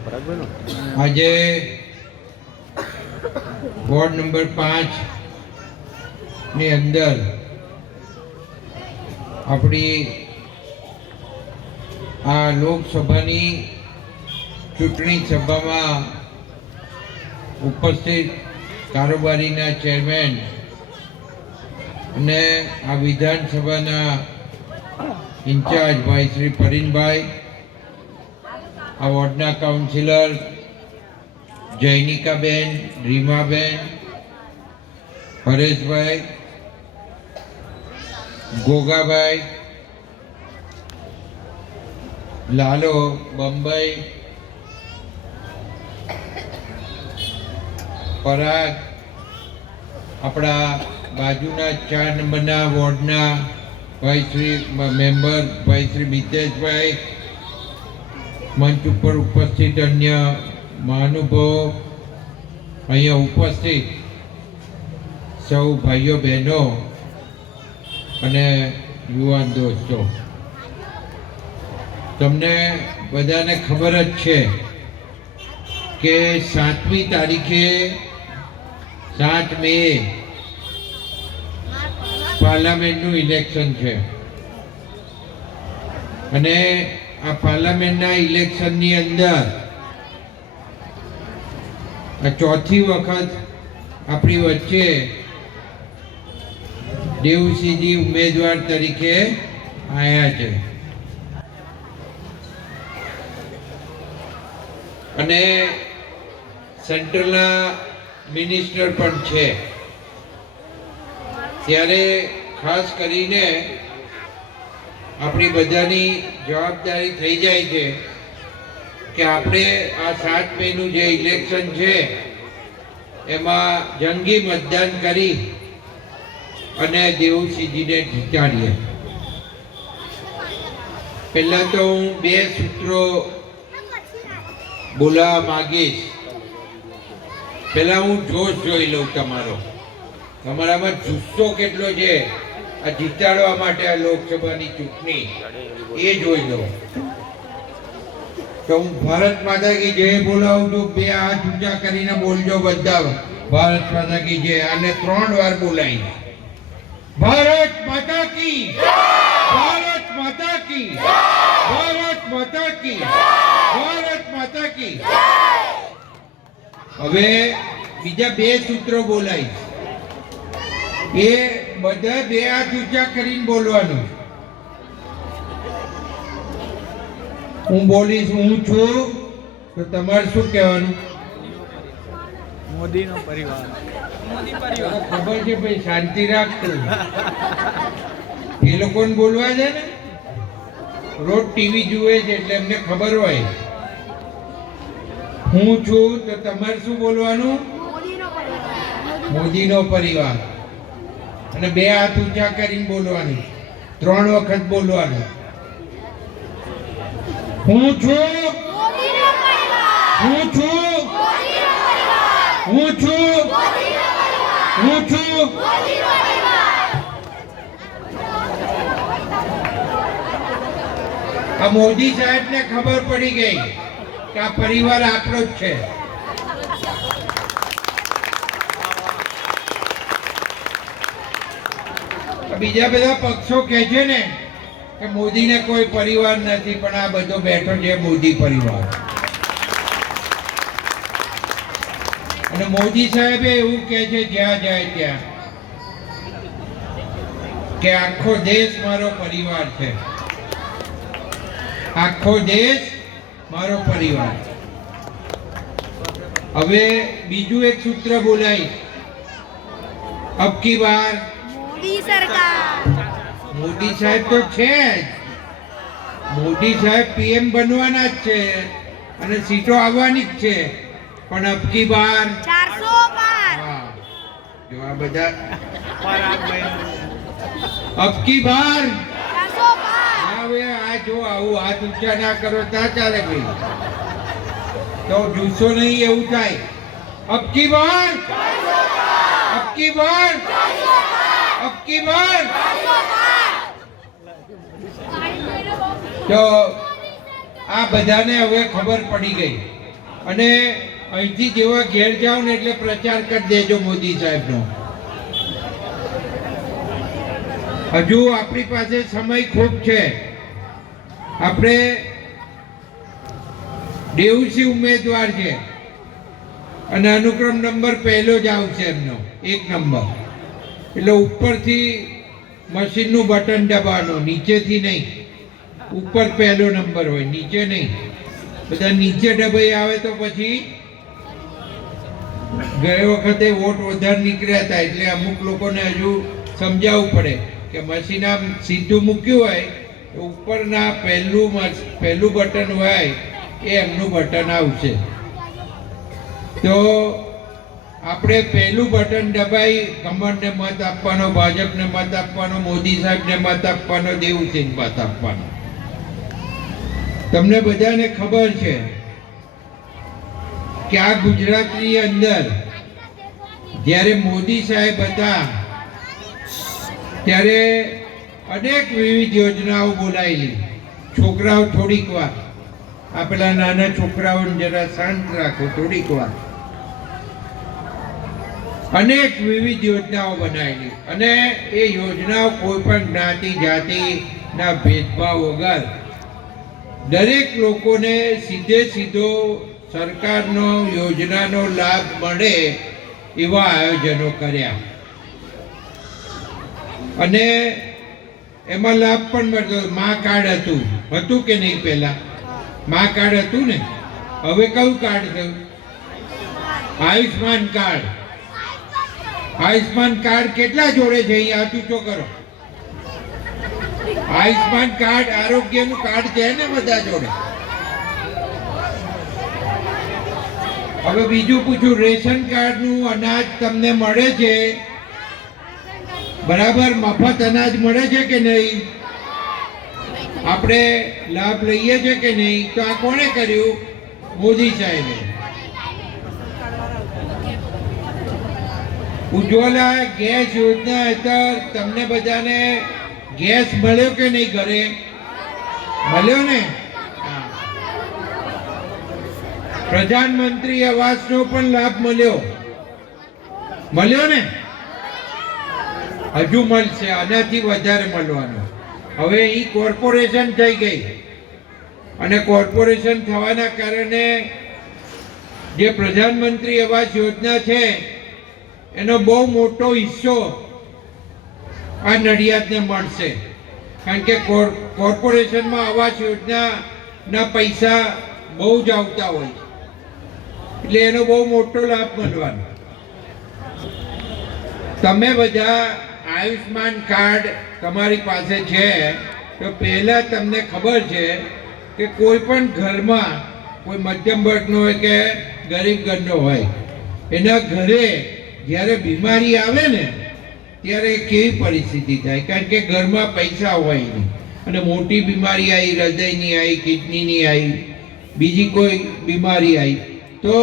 આજે ward number 5 ની અંદર આપણી આ લોકસભાની ચૂંટણી સભામાં ઉપસ્થિત કારોબારીના ચેરમેન અને આ વિધાનસભાના ઇન્ચાર્જ ભાઈ શ્રી પરીનભાઈ, આ વોર્ડના કાઉન્સિલર જૈનિકાબેન, રીમાબેન, હરેશભાઈ, ગોગાભાઈ, લાલો, બંબઈ, પરાગ, આપણા બાજુના 4 નંબરના વોર્ડના ભાઈ શ્રી મેમ્બર ભાઈ શ્રી મિતેશભાઈ, મંચ ઉપર ઉપસ્થિત અન્ય મહાનુભાવો, અહીંયા ઉપસ્થિત સૌ ભાઈઓ બહેનો અને યુવાન દોસ્તો, તમને બધાને ખબર જ છે કે 7મી તારીખે 7 મે પાર્લામેન્ટનું ઇલેક્શન છે અને આ પાર્લામેન્ટના ઇલેક્શનની અંદર આ ચોથી વખત આપણી વચ્ચે દેવસિંહજી ઉમેદવાર તરીકે આવ્યા છે અને સેન્ટ્રલના મિનિસ્ટર પણ છે. ત્યારે ખાસ કરીને આપણી બધાની જવાબદારી થઈ જાય છે કે આપણે આ 7 મેનું જે ઇલેક્શન છે એમાં જંગી મતદાન કરી અને દેવસિંહજીને જીતાડીએ. પહેલા તો હું 2 સૂત્રો બોલાવવા માંગીશ. પહેલા હું જોશ જોઈ લઉં તમારામાં જુસ્સો કેટલો છે આ જીતાડવા માટે આ લોકસભાની ચૂંટણી, એ જોઈ લઉં. તો હું ભારત માતા કી જય બોલાવું છું. 2 હાથ ઊંચા કરીને બોલજો બધા, ભારત માતા કી જય, અને 3 વાર બોલાઈ. ભારત માતા કી, ભારત માતા કી, ભારત માતા કી, ભારત માતા કી. હવે બીજા 2 સૂત્રો બોલાય, એ બધા 2 હાથ ઊંચા કરીને બોલવાનું. હું બોલીશ હું છું તો તમારે શું કહેવાનું? મોદીનો પરિવાર. મોદી પરિવાર. ખબર છે ભાઈ, શાંતિ રાખતું. એ લોકોને બોલવા છે ને, રોજ ટીવી જુએ છે એટલે એમને ખબર હોય. હું છું તો તમારે શું બોલવાનું? મોદીનો પરિવાર. અને 2 હાથ ઊંચા કરીને બોલવાનું, 3 વખત બોલવાનું. હું છું, હું છું, હું છું, હું છું. આ મોદી સાહેબને ખબર પડી ગઈ કે આ પરિવાર આપણો જ છે. બીજા બધા પક્ષો કહે છે ને કે મોદીને કોઈ પરિવાર નથી, પણ આ બધો બેઠો છે મોદી પરિવાર. અને મોદી સાહેબ એવું કહે છે જ્યાં જાય ત્યાં કે આખો દેશ મારો પરિવાર છે, આખો દેશ મારો પરિવાર. હવે બીજું એક સૂત્ર બોલાય, અબકી બાર મોદી સરકાર. મોદી સાહેબ તો છે જ, મોદી સાહેબ પીએમ બનવાના જ છે અને સીટો આવવાની જ છે, પણ અબકી બાર 412. જો આ બધા અબકી બાર 412. હવે આ જો આવું હાથ ઊંચા ના કરો ત્યાં ચાલે ભાઈ, તો જુસ્સો નહીં એવું થાય. અબકી બાર 412. અબકી બાર 412. અબકી બાર 412. તો આ બધાને હવે ખબર પડી ગઈ અને અહીંથી જેવા ઘેર જાઓ ને એટલે પ્રચાર કરી દેજો મોદી સાહેબનો. હજુ આપણી પાસે સમય ખૂબ છે. આપણે દેવસી ઉમેદવાર છે અને અનુક્રમ નંબર પહેલો જ આવશે એમનો, 1 નંબર. એટલે ઉપરથી મશીનનું બટન દબાવવાનું, નીચેથી નહીં. ઉપર પહેલો નંબર હોય, નીચે નહીં. બધા નીચે દબાઈ આવે તો પછી ગયે વખતે વોટ વધારે નીકળ્યા હતા એટલે અમુક લોકોને હજુ સમજાવવું પડે કે મશીન આમ સીધું મૂક્યું હોય તો ઉપરના પહેલું બટન હોય એ એમનું બટન આવશે. તો આપણે પહેલું બટન દબાઈ કમળને મત આપવાનો, ભાજપને મત આપવાનો, મોદી સાહેબને મત આપવાનો, દેવસિંહ મત આપવાનો. તમને બધાને ખબર છે કે આ ગુજરાતની અંદર જ્યારે મોદી સાહેબ હતા ત્યારે અનેક વિવિધ યોજનાઓ બોલાયેલી. છોકરાઓ થોડીક વાર, આ પેલા નાના છોકરાઓને જરા શાંત રાખો થોડીક વાર. અનેક વિવિધ યોજનાઓ બનાવેલી અને એ યોજનાઓ કોઈ પણ જ્ઞાતિ જાતિના ભેદભાવ વગર દરેક લોકોને સીધો સરકારનો યોજનાનો લાભ મળે એવા આયોજનો કર્યા. અને એમાં લાભ પણ મળતો. મા કાર્ડ હતું કે નહીં? પહેલા મા કાર્ડ હતું ને. હવે કયું કાર્ડ થયું? આયુષ્માન કાર્ડ. આયુષ્માન કાર્ડ કેટલા જોડે છે? અહીંયા ચૂચો કરો. આયુષ્માન કાર્ડ આરોગ્યનું કાર્ડ છે ને બધા જોડે. હવે બીજું પૂછું, રેશન કાર્ડનું અનાજ તમને મળે છે? બરાબર મફત અનાજ મળે છે કે નહીં? આપણે લાભ લઈએ છે કે નહીં? તો આ કોણે કર્યું? મોદી સાહેબે. ઉજ્જવલા ગેસ યોજના હેઠળ તમને બધાને ગેસ મળ્યો કે નહીં? ઘરે મળ્યો ને? પ્રધાનમંત્રી આવાસનો પણ લાભ મળ્યો ને? હજુ મળશે, આનાથી વધારે મળવાનો. હવે અહીં કોર્પોરેશન થઈ ગઈ અને કોર્પોરેશન થવાના કારણે જે પ્રધાનમંત્રી આવાસ યોજના છે એનો બહુ મોટો હિસ્સો આ નડિયાદને મળશે. કારણ કે કોર્પોરેશનમાં આવાસ યોજનાના પૈસા બહુ જ આવતા હોય એટલે એનો બહુ મોટો લાભ મળવાનો. તમે બધા આયુષ્માન કાર્ડ તમારી પાસે છે તો પહેલા તમને ખબર છે કે કોઈ પણ ઘરમાં કોઈ મધ્યમ વર્ગનો હોય કે ગરીબ ઘરનો હોય એના ઘરે જ્યારે બીમારી આવે ને ત્યારે કેવી પરિસ્થિતિ થાય? કારણ કે ઘરમાં પૈસા હોય નહીં અને મોટી બીમારી આવી, હૃદયની આવી, કિડનીની આવી, બીજી કોઈ બીમારી આવી તો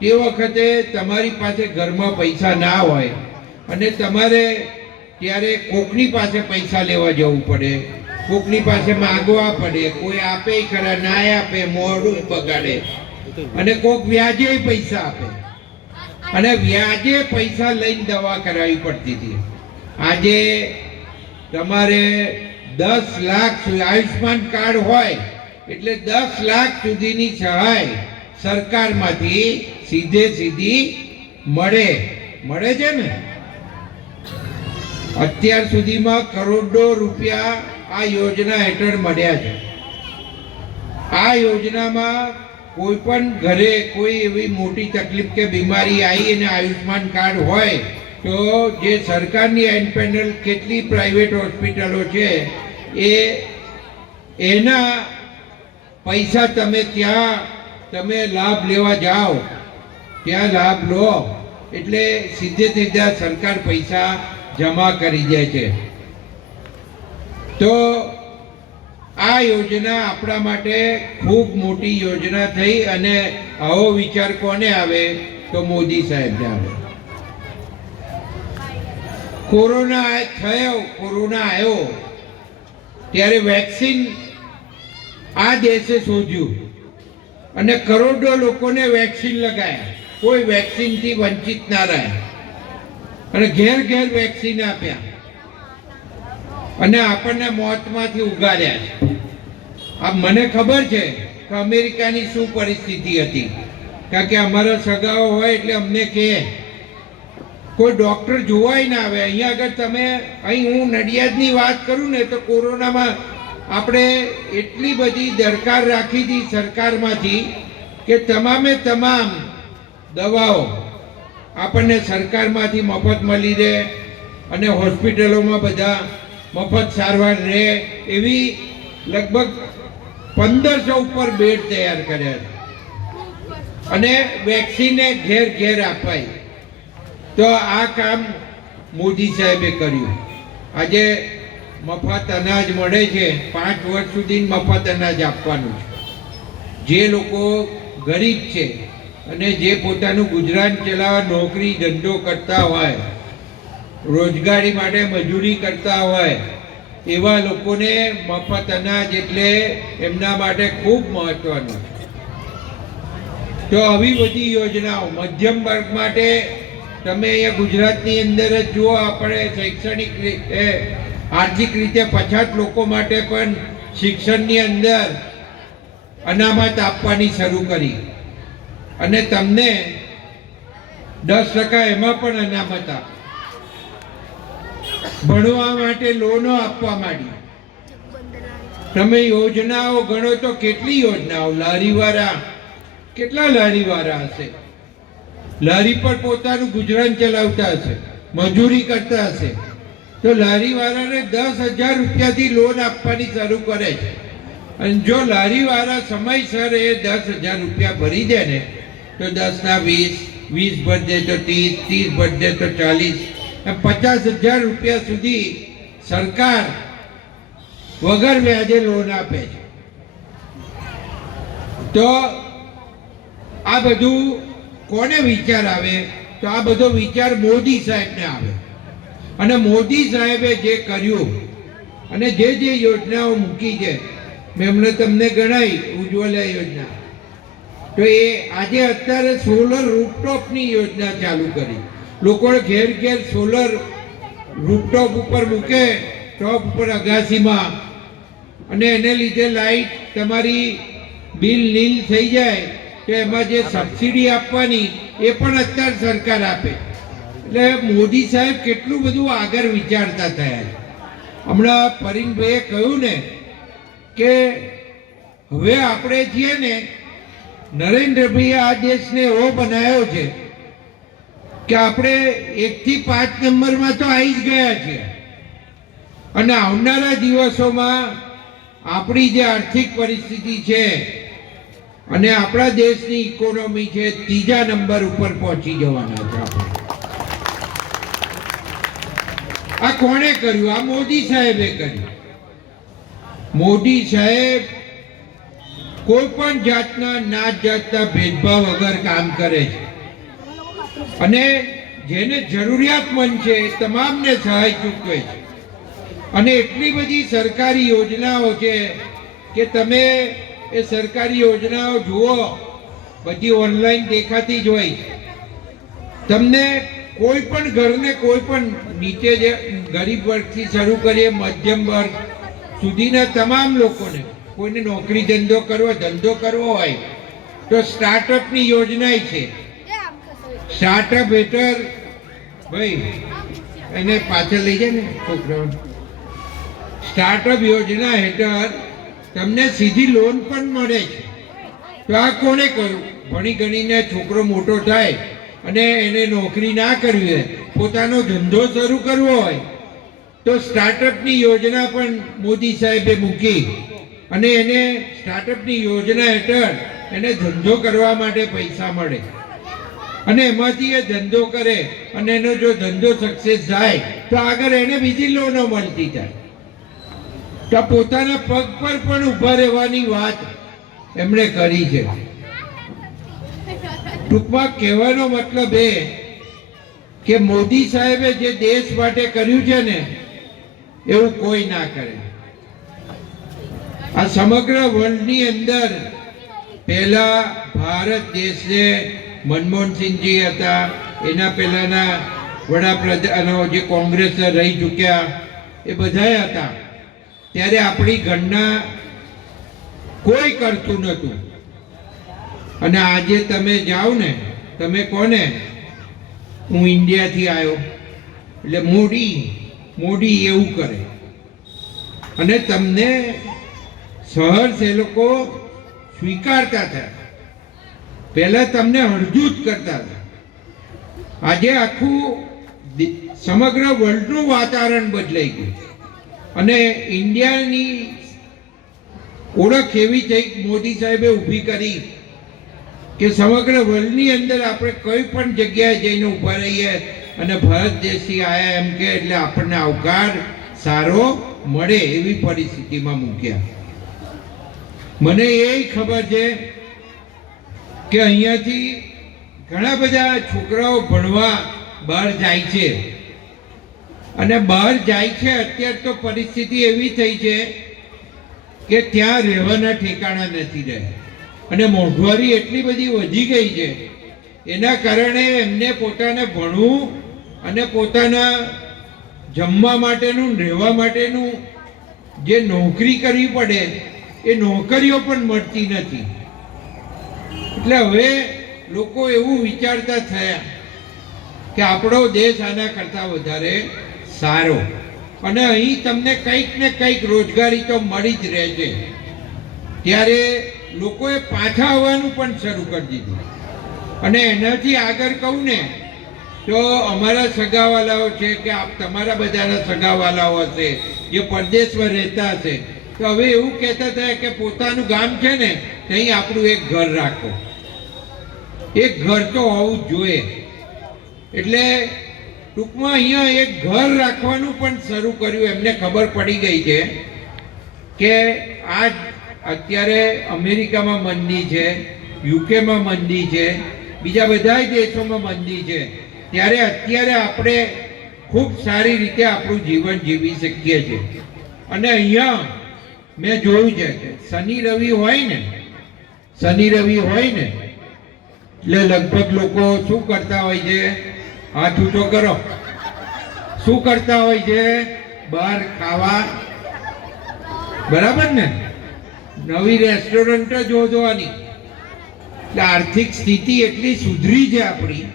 તે વખતે તમારી પાસે ઘરમાં પૈસા ના હોય અને તમારે ત્યારે કોકની પાસે પૈસા લેવા જવું પડે, કોકની પાસે માગવા પડે. કોઈ આપે ખરા, ના આપે, મોઢું બગાડે અને કોક વ્યાજે પૈસા આપે અને વ્યાજે પૈસા લઈને દવા કરાવવી પડતી હતી. આજે તમારે 10 લાખ આયુષ્માન કાર્ડ હોય એટલે 10 લાખ સુધીની સહાય સરકારમાંથી સીધી મળે છે ને. અત્યાર સુધીમાં કરોડો રૂપિયા આ યોજના હેઠળ મળ્યા છે. આ યોજનામાં કોઈ પણ ઘરે કોઈ એવી મોટી તકલીફ કે બીમારી આવી અને આયુષ્માન કાર્ડ હોય તો જે સરકારની એનપેનલ કેટલી પ્રાઇવેટ હોસ્પિટલો છે એના પૈસા તમે લાભ લેવા જાઓ, ત્યાં લાભ લો એટલે સીધા સરકાર પૈસા જમા કરી દે છે. તો આ યોજના આપણા માટે ખૂબ મોટી યોજના થઈ અને આવો વિચાર કોને આવે તો મોદી સાહેબને આવે. કોરોના આવ્યો ત્યારે વેક્સિન આ દેશે શોધ્યું અને કરોડો લોકોને વેક્સિન લગાયા, કોઈ વેક્સિનથી વંચિત ના રહ્યા, અને ઘેર ઘેર વેક્સિન આપ્યા અને આપણને મોતમાંથી ઉગાર્યા છે. આ મને ખબર છે કે અમેરિકાની શું પરિસ્થિતિ હતી, કારણ કે અમારા સગાઓ હોય એટલે અમને કહે કોઈ ડૉક્ટર જોવાય ના આવે. અહીંયા આગળ તમે, અહીં હું નડિયાદની વાત કરું ને તો કોરોનામાં આપણે એટલી બધી દરકાર રાખી હતી સરકારમાંથી કે તમામે તમામ દવાઓ આપણને સરકારમાંથી મફત મળી રહે અને હોસ્પિટલોમાં બધા મફત સારવાર રહે એવી લગભગ 1500 ઉપર બેડ તૈયાર કર્યા છે અને વેક્સિને ઘેર ઘેર અપાઈ. તો આ કામ મોદી સાહેબે કર્યું. આજે મફત અનાજ મળે છે, 5 વર્ષ સુધી મફત અનાજ આપવાનું છે. જે લોકો ગરીબ છે અને જે પોતાનું ગુજરાન ચલાવવા નોકરી ધંધો કરતા હોય, રોજગારી માટે મજૂરી કરતા હોય, એવા લોકોને મફત અનાજ એટલે એમના માટે ખૂબ મહત્વનું છે. તો આવી બધી યોજનાઓ મધ્યમ વર્ગ માટે તમે અહીંયા ગુજરાતની અંદર જ જુઓ, આપણે શૈક્ષણિક રીતે આર્થિક રીતે પછાત લોકો માટે પણ શિક્ષણની અંદર અનામત આપવાની શરૂ કરી અને તમને 10% એમાં પણ અનામત આપે. ભણવા માટે લોનો આપવા માંડી. તમે યોજનાઓ ગણો તો કેટલી યોજનાઓ. લારીવાળા, કેટલા લારીવાળા હશે, લારી પર પોતાનું ગુજરાન ચલાવતા હશે, મજૂરી કરતા હશે, તો લારીવાળાને 10,000 રૂપિયાથી લોન આપવાની શરૂ કરે છે. અને જો લારીવાળા સમયસર એ 10,000 રૂપિયા ભરી દે ને તો 10 ના 20, 20 ભરી દે તો 30, 30 ભરી દે તો 40, 50,000 રૂપિયા સુધી સરકાર વગર વ્યાજે લોન આપે છે. તો આ બધું કોને વિચાર આવે? તો આ બધો વિચાર મોદી સાહેબને આવે. અને મોદી સાહેબે જે કર્યું અને જે યોજનાઓ મૂકી છે, મેં હમણાં તમને ગણાવી ઉજ્જવલા યોજના, તો એ આજે અત્યારે સોલર રૂફટોપની યોજના ચાલુ કરી. લોકો ઘેર ઘેર સોલર રૂફટોપ ઉપર મૂકે, ટોપ ઉપર અગાસીમાં, અને એને લીધે લાઈટ તમારી બિલ નીલ થઈ જાય તો એમાં જે સબસિડી આપવાની એ પણ અત્યારે સરકાર આપે. એટલે મોદી સાહેબ કેટલું બધું આગળ વિચારતા થયા છે. હમણાં પરીનભાઈએ કહ્યું ને કે હવે આપણે છીએ ને, નરેન્દ્રભાઈએ આ દેશને એવો બનાવ્યો છે કે આપણે 1 થી 5 નંબરમાં તો આવી જ ગયા છે. અને આવનારા દિવસોમાં આપણી જે આર્થિક પરિસ્થિતિ છે અને આપણા દેશની ઇકોનોમી છે, 3જા નંબર ઉપર પહોંચી જવાના છે આપણે. આ કોણે કર્યું? આ મોદી સાહેબે કર્યું. મોદી સાહેબ કોઈ પણ જાતના નાત જાતના ભેદભાવ વગર કામ કરે છે અને જેને જરૂરિયાતમંદ છે એ તમામને સહાય ચૂકવે છે. અને એટલી બધી સરકારી યોજનાઓ છે કે તમે એ સરકારી યોજનાઓ જુઓ, બધી ઓનલાઈન દેખાતી જ હોય. તમને કોઈ પણ ઘરને, કોઈ પણ નીચે જે ગરીબ વર્ગથી શરૂ કરીએ મધ્યમ વર્ગ સુધીના તમામ લોકોને, કોઈને નોકરી ધંધો કરવો હોય તો સ્ટાર્ટઅપની યોજના છે. સ્ટાર્ટઅપ હેઠળ ભાઈ એને પાછળ લઈ જાય ને છોકરાઓને, સ્ટાર્ટઅપ યોજના હેઠળ તમને સીધી લોન પણ મળે છે. તો આ કોને કહ્યું? ભણી ગણીને છોકરો મોટો થાય અને એને નોકરી ના કરવી હોય, પોતાનો ધંધો શરૂ કરવો હોય તો સ્ટાર્ટઅપની યોજના પણ મોદી સાહેબે મૂકી અને એને સ્ટાર્ટઅપની યોજના હેઠળ એને ધંધો કરવા માટે પૈસા મળે અને એમાંથી એ ધંધો કરે અને એનો જો ધંધો સક્સેસ થાય તો આગળ એને બીજી લોનો મળતી જાય. તો પોતાના પગ પર પણ ઊભા રહેવાની વાત એમણે કરી છે. ટૂંકમાં કહેવાનો મતલબ એ કે મોદી સાહેબે જે દેશ માટે કર્યું છે ને એવું કોઈ ના કરે. આ સમગ્ર વર્લ્ડની અંદર પહેલા ભારત દેશને મનમોહનસિંહજી હતા, એના પહેલાના વડાપ્રધાનો જે કોંગ્રેસ રહી ચૂક્યા એ બધાય હતા, ત્યારે આપણી ગણના કોઈ કરતું નહોતું. અને આજે તમે જાઓ ને, તમે કોને હું ઇન્ડિયાથી આવ્યો એટલે મોડી એવું કરે, અને તમને સહર્ષ એ લોકો સ્વીકારતા હતા. પહેલા તમને અડધું જ કરતા હતા. આજે આખું સમગ્ર વર્લ્ડનું વાતાવરણ બદલાઈ ગયું અને ઇન્ડિયાની ઓળખ એવી થઈ મોદી સાહેબે ઊભી કરી કે સમગ્ર વર્લ્ડની અંદર આપણે કોઈ પણ જગ્યાએ જઈને ઊભા રહીએ અને ભારત દેશથી આયા એમ કે એટલે આપણને આવકાર સારો મળે એવી પરિસ્થિતિમાં મૂક્યા. મને એ ખબર છે કે અહીંયાથી ઘણા બધા છોકરાઓ ભણવા બહાર જાય છે, અને બહાર જાય છે અત્યારે તો પરિસ્થિતિ એવી થઈ છે કે ત્યાં રહેવાના ઠેકાણા નથી રહ્યા, અને મોંઘવારી એટલી બધી વધી ગઈ છે. એના કારણે એમને પોતાને ભણવું અને પોતાના જમવા માટેનું, રહેવા માટેનું જે નોકરી કરવી પડે એ નોકરીઓ પણ મળતી નથી. એટલે હવે લોકો એવું વિચારતા થયા કે આપણો દેશ આના કરતાં વધારે સારો, અને અહીં તમને કંઈક ને કંઈક રોજગારી તો મળી જ રહે છે. ત્યારે લોકોએ પાછા આવવાનું પણ શરૂ કરી દીધું. અને એનાથી આગળ કહું ને તો અમારા સગાવાલાઓ છે કે આપ તમારા બધાના સગાવાલાઓ હશે જે પરદેશમાં રહેતા હશે, તો હવે એવું કહેતા હતા કે પોતાનું ગામ છે ને ત્યાં આપણું એક ઘર રાખો. એક ઘર તો હોવું જ જોઈએ. એટલે ટૂંકમાં અહીંયા એક ઘર રાખવાનું પણ શરૂ કર્યું. એમને ખબર પડી ગઈ છે કે આજ અત્યારે અમેરિકામાં મંદી છે, યુકેમાં મંદી છે, બીજા બધા દેશોમાં મંદી છે, ત્યારે અત્યારે આપણે ખૂબ સારી રીતે આપણું જીવન જીવી શકીએ છીએ. અને અહીંયા મેં જોયું છે કે શનિ રવિ હોય ને એટલે લગભગ લોકો શું કરતા હોય છે, હાથ ઊંચો કરો, શું કરતા હોય છે, બહાર ખાવા. બરાબર ને? નવી રેસ્ટોરન્ટ જ જોવાની. એટલે આર્થિક સ્થિતિ એટલી સુધરી છે આપણી,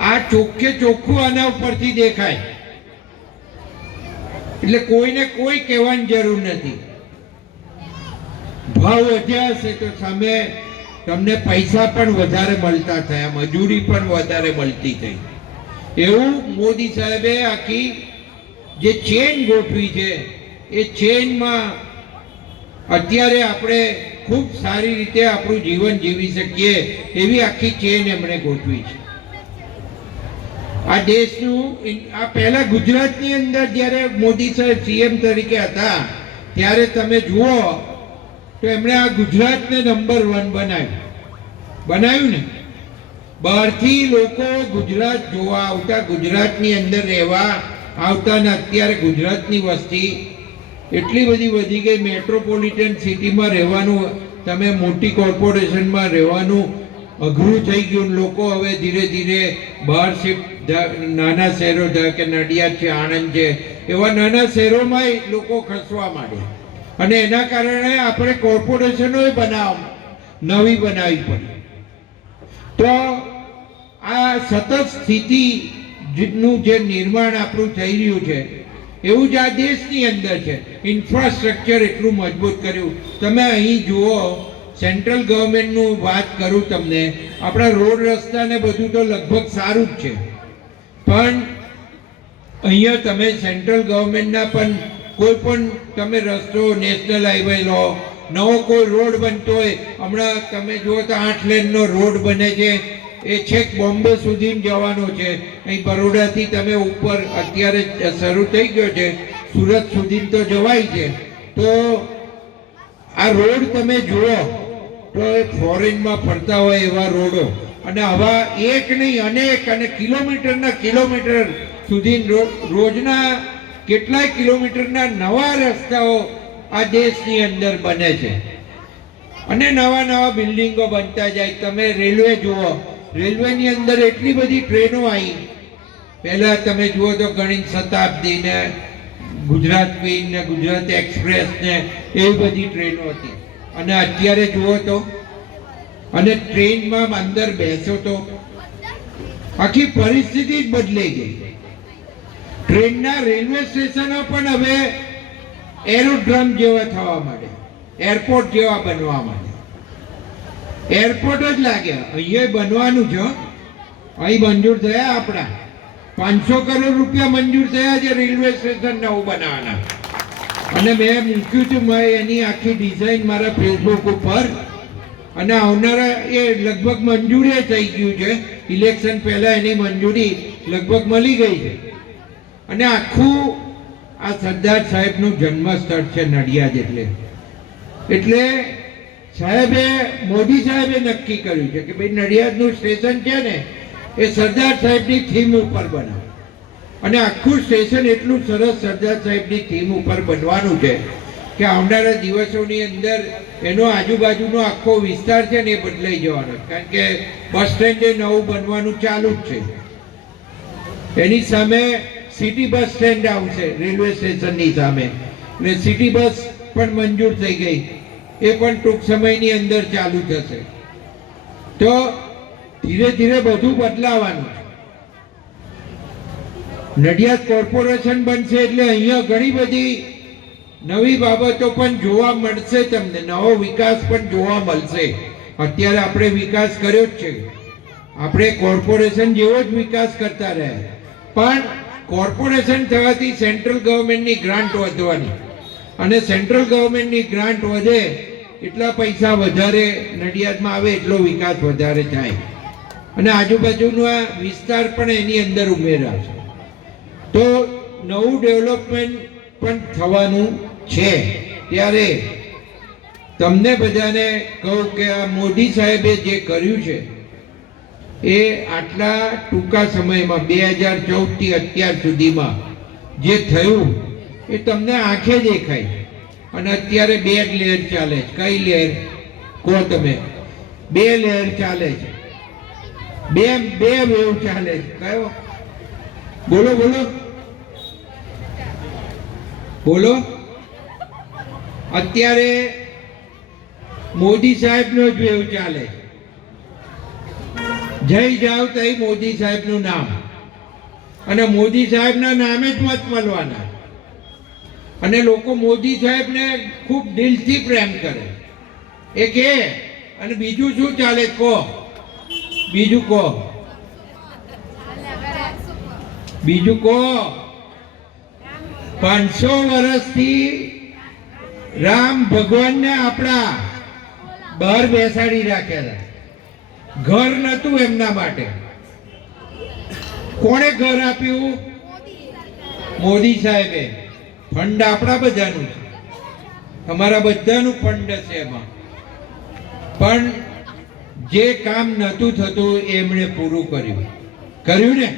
આ ચોખ્ખે ચોખ્ખું આના ઉપરથી દેખાય. એટલે કોઈને કોઈ કહેવાની જરૂર નથી. ભાવ વધ્યા હશે તો સામે તમને પૈસા પણ વધારે મળતા થયા, મજૂરી પણ વધારે મળતી થઈ. એવું મોદી સાહેબે આખી જે ચેન ગોઠવી છે એ ચેનમાં અત્યારે આપણે ખૂબ સારી રીતે આપણું જીવન જીવી શકીએ એવી આખી ચેન એમણે ગોઠવી છે. આ દેશનું આ પહેલા ગુજરાતની અંદર જ્યારે મોદી સાહેબ સીએમ તરીકે હતા ત્યારે તમે જુઓ તો એમણે આ ગુજરાતને નંબર 1 બનાવ્યું ને. બહારથી લોકો ગુજરાત જોવા આવતા, ગુજરાતની અંદર રહેવા આવતા, ને અત્યારે ગુજરાતની વસ્તી એટલી બધી વધી ગઈ. મેટ્રોપોલિટન સિટીમાં રહેવાનું, તમે મોટી કોર્પોરેશનમાં રહેવાનું અઘરું થઈ ગયું. લોકો હવે ધીરે ધીરે બહાર શિફ્ટ, નાના શહેરો કે નડિયાદ છે, આણંદ છે, એવા નાના શહેરોમાં લોકો ખસવા માંડ્યા. અને એના કારણે આપણે કોર્પોરેશનો નવી બનાવવી પડી. તો આ સતત સ્થિતિનું જે નિર્માણ આપણું થઈ રહ્યું છે એવું જ આ દેશની અંદર છે. ઇન્ફ્રાસ્ટ્રક્ચર એટલું મજબૂત કર્યું. તમે અહીં જુઓ, સેન્ટ્રલ ગવર્મેન્ટનું વાત કરું તમને, આપણા રોડ રસ્તા ને બધું તો લગભગ સારું જ છે, પણ અહીંયા તમે સેન્ટ્રલ ગવર્મેન્ટના પણ કોઈ પણ તમે રસ્તો, નેશનલ હાઈવે લો, નવો કોઈ રોડ બનતો હોય, હમણાં તમે જુઓ તો 8 લેનનો રોડ બને છે, એ છેક બોમ્બે સુધી જવાનો છે. અહીં બરોડાથી તમે ઉપર અત્યારે શરૂ થઈ ગયો છે, સુરત સુધી તો જવાય છે. તો આ રોડ તમે જુઓ તો એ ફોરેનમાં ફરતા હોય એવા રોડો, અને આવા એક નહીં અનેક, અને કિલોમીટરના કિલોમીટર સુધી રોજના કેટલાય કિલોમીટરના નવા રસ્તાઓ આ દેશની અંદર બને છે. અને નવા નવા બિલ્ડિંગો બનતા જાય. તમે રેલવે જુઓ, રેલવેની અંદર એટલી બધી ટ્રેનો આવી. પહેલા તમે જુઓ તો ઘણી શતાબ્દી ને ગુજરાત ક્વીન ને ગુજરાત એક્સપ્રેસ ને એવી બધી ટ્રેનો હતી. અને અત્યારે જુઓ તો, અને ટ્રેનમાં અંદર બેસો તો આખી પરિસ્થિતિ જ બદલાઈ ગઈ. ટ્રેનના રેલવે સ્ટેશનો પણ હવે એરોડ્રમ જેવા થવા માંડે, એરપોર્ટ જેવા બનવા માંડે. એરપોર્ટ જ લાગે. અહીંયા બનવાનું છે. અહીં મંજૂર થયા આપણા 500 કરોડ રૂપિયા મંજૂર થયા છે રેલવે સ્ટેશન નવું બનાવવાના. અને મેં મૂક્યું હતું એની આખી ડિઝાઇન મારા ફેસબુક ઉપર. અને આવનારા એ લગભગ મંજૂરી થઈ ગયું છે. ઇલેક્શન પહેલા એની મંજૂરી લગભગ મળી ગઈ છે. અને આખું આ સરદાર સાહેબનું જન્મસ્થળ છે નડિયાદ. એટલે સાહેબે, મોદી સાહેબે નક્કી કર્યું છે કે ભાઈ નડિયાદનું સ્ટેશન છે ને એ સરદાર સાહેબની થીમ ઉપર બનાવો. અને આખું સ્ટેશન એટલું સરસ સરદાર સાહેબની થીમ ઉપર બનવાનું છે કે આવનારા દિવસોની અંદર એનો આજુબાજુનો આખો વિસ્તાર છે ને એ બદલાઈ જવાનો. કારણ કે બસ સ્ટેન્ડ એ નવું બનવાનું ચાલુ જ છે. એની સામે સિટી બસ સ્ટેન્ડ આવશે રેલવે સ્ટેશનની સામે. એટલે સિટી બસ પણ મંજૂર થઈ ગઈ. એ પણ ટૂંક સમયની અંદર ચાલુ થશે. તો ધીરે ધીરે બધું બદલાવાનું છે. નડિયાદ કોર્પોરેશન બનશે એટલે અહીંયા ઘણી બધી નવી બાબતો પણ જોવા મળશે. તમને નવો વિકાસ પણ જોવા મળશે. અત્યારે આપણે વિકાસ કર્યો જ છે. આપણે કોર્પોરેશન જેવો જ વિકાસ કરતા રહ્યા. પણ કોર્પોરેશન થવાથી સેન્ટ્રલ ગવર્મેન્ટની ગ્રાન્ટ વધવાની, અને સેન્ટ્રલ ગવર્મેન્ટની ગ્રાન્ટ વધે એટલા પૈસા વધારે નડિયાદમાં આવે એટલો વિકાસ વધારે થાય. અને આજુબાજુનો આ વિસ્તાર પણ એની અંદર ઉમેરાશે. તો નવું ડેવલપમેન્ટ પણ થવાનું છે. ત્યારે તમને બધાને કહું કે આ મોદી સાહેબે જે કર્યું છે એ આટલા ટૂંકા સમયમાં 2014 થી અત્યાર સુધીમાં જે થયું એ તમને આંખે દેખાય. અને અત્યારે 2 લહેર ચાલે છે. કઈ લહેર કહો તમે? 2 લહેર ચાલે છે. બે વેવ ચાલે છે. કયો? બોલો બોલો બોલો. અત્યારે મોદી સાહેબનો જ વેવ ચાલે છે. જય જાવ તઈ મોદી સાહેબનું નામ, અને મોદી સાહેબના નામે જ મત મળવાના. અને લોકો મોદી સાહેબને ખૂબ દિલથી પ્રેમ કરે. એ કે, અને બીજું શું ચાલે કહો? બીજું કહો, બીજું કહો. 500 વર્ષથી રામ ભગવાનને આપણા બહાર બેસાડી રાખ્યા હતા. ઘર નતું એમના માટે. કોણે ઘર આપ્યું? મોદી સાહેબે. ફંડ આપણા બધાનું છે, અમારા બધાનું ફંડ છે એમાં. પણ જે કામ નતું થતું એમણે પૂરું કર્યું. કર્યું ને?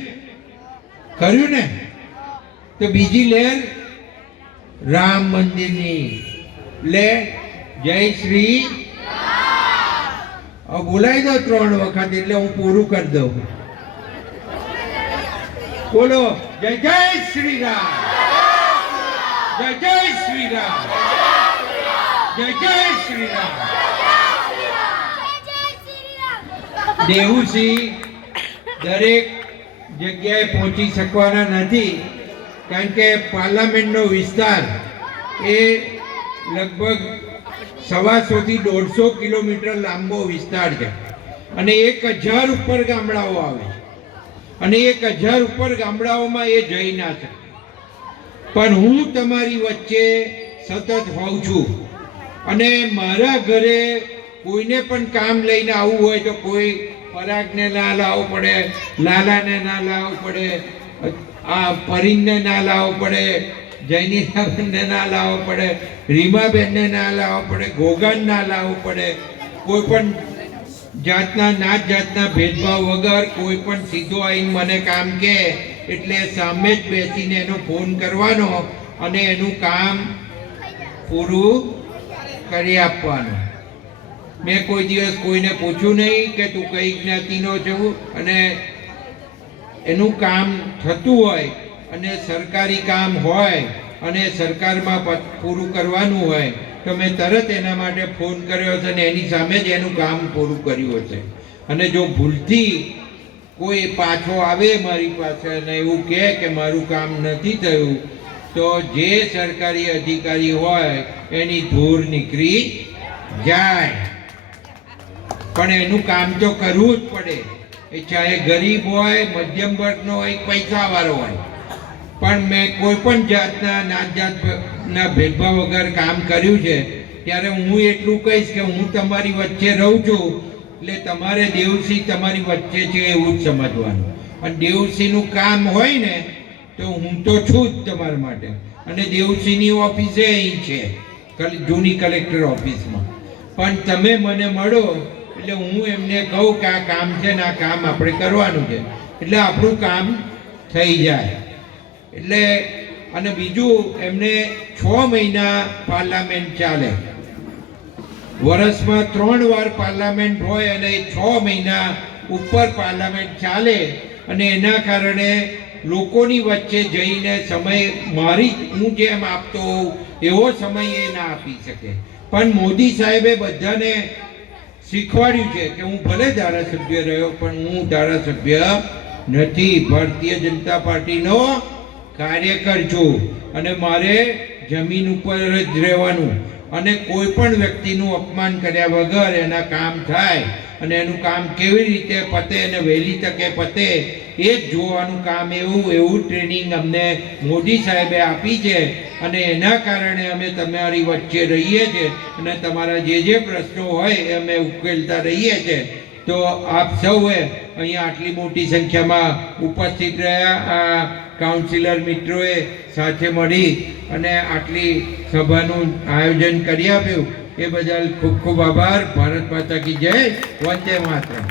કર્યું ને? તો બીજી લહેર રામ મંદિરની લે. જય શ્રી. બોલાવી દો 3 વખત એટલે હું પૂરું કરી દઉં. બોલો, જય જય શ્રી રામ, જય જય શ્રી રામ, જય જય શ્રી રામ. દેવુસિંહ દરેક જગ્યાએ પહોંચી શકવાના નથી, કારણ કે પાર્લામેન્ટનો વિસ્તાર એ લગભગ 125 થી 150 કિલોમીટર લાંબો વિસ્તાર છે. અને 1000 ઉપર ગામડાઓ આવે છે. અને 1000 ઉપર ગામડાઓમાં એ જઈ ના શકે. પણ હું તમારી વચ્ચે સતત હોઉં છું. અને મારા ઘરે કોઈને પણ કામ લઈને આવવું હોય તો કોઈ પરાગને ના લાવવું પડે, લાલાને ના લાવવું પડે, આ પરીનને ના લાવવું પડે, જૈનીબેનને ના લાવવું પડે, રીમાબેનને ના લાવવું પડે, ગોગાને ના લાવવું પડે. કોઈ પણ જાતના નાત જાતના ભેદભાવ વગર કોઈ પણ સીધો આવીને મને કામ કહે એટલે સામે જ બેસીને એનો ફોન કરવાનો અને એનું કામ પૂરું કરી આપવાનું. મેં કોઈ દિવસ કોઈને પૂછ્યું નહીં કે તું કઈ જ્ઞાતિનો છું, અને એનું કામ થતું હોય અને સરકારી કામ હોય અને સરકારમાં પૂરું કરવાનું હોય તો મેં તરત એના માટે ફોન કર્યો છે અને એની સામે જ એનું કામ પૂરું કર્યું હશે. અને જો ભૂલથી કોઈ પાછો આવે મારી પાસે અને એવું કહે કે મારું કામ નથી થયું, તો જે સરકારી અધિકારી હોય એની ધૂળ નીકળી જાય. પણ એનું કામ તો કરવું જ પડે, એ ચાહે ગરીબ હોય, મધ્યમ વર્ગનો હોય, પૈસાવાળો હોય. પણ મેં કોઈ પણ જાતના નાત જાતના ભેદભાવ વગર કામ કર્યું છે. ત્યારે હું એટલું કહીશ કે હું તમારી વચ્ચે રહું છું એટલે તમારે દેવસિંહ તમારી વચ્ચે છે એવું જ સમજવાનું. અને દેવસિંહનું કામ હોય ને તો હું તો છું જ તમારા માટે. અને દેવસિંહની ઓફિસે અહીં છે, જૂની કલેક્ટર ઓફિસમાં. પણ તમે મને મળો એટલે હું એમને કહું કે આ કામ છે ને આ કામ આપણે કરવાનું છે, એટલે આપણું કામ થઈ જાય. એટલે અને બીજું, એમને 6 મહિના પાર્લામેન્ટ ચાલે, વર્ષમાં 3 વાર પાર્લામેન્ટ હોય અને 6 મહિના ઉપર પાર્લામેન્ટ ચાલે. અને એના કારણે લોકોની વચ્ચે જઈને સમય હું જેમ આપતો હોઉં એવો સમય એ ના આપી શકે. પણ મોદી સાહેબે બધાને શીખવાડ્યું છે કે હું ભલે ધારાસભ્ય રહ્યો પણ હું ધારાસભ્ય નથી, ભારતીય જનતા પાર્ટીનો કાર્યકર છું અને મારે જમીન ઉપર જ રહેવાનું. અને કોઈ પણ વ્યક્તિનું અપમાન કર્યા વગર એના કામ થાય અને એનું કામ કેવી રીતે પતે અને વહેલી તકે પતે એ જ જોવાનું કામ, એવું ટ્રેનિંગ અમને મોદી સાહેબે આપી છે. અને એના કારણે અમે તમારી વચ્ચે રહીએ છીએ અને તમારા જે પ્રશ્નો હોય એ અમે ઉકેલતા રહીએ છીએ. તો આપ સૌએ અહીંયા આટલી મોટી સંખ્યામાં ઉપસ્થિત રહ્યા, આ કાઉન્સિલર મિત્રોએ સાથે મળી અને આટલી સભાનું આયોજન કરી આપ્યું એ બદલ ખૂબ ખૂબ આભાર. ભારત માતા કી જય. વંદે માતરમ.